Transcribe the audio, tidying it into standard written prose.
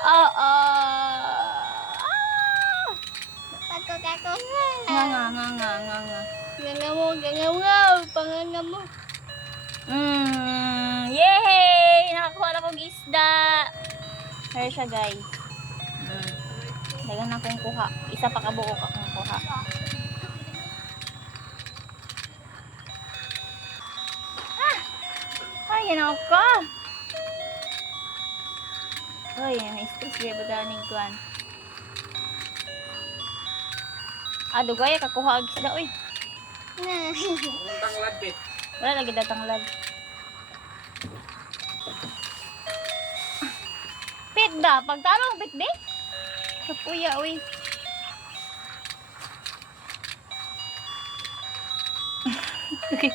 Oo. Kako. Nga nga, nga nga, nga nga. Gangaw, panganga mo. Yay! Nakakuha na kong isda. Here siya, guys. Dagan na akong kuha. Isa pa kabuo ka kong kuha. Ay, ginaw ka. Ay, may stress kaya ba danig kuhan? Dugay, kakuha ang isda, uy. Tanglad, bit. Wala lagi datanglad. Pit da, pagtalong pit di. Kapuya, uy. Okay.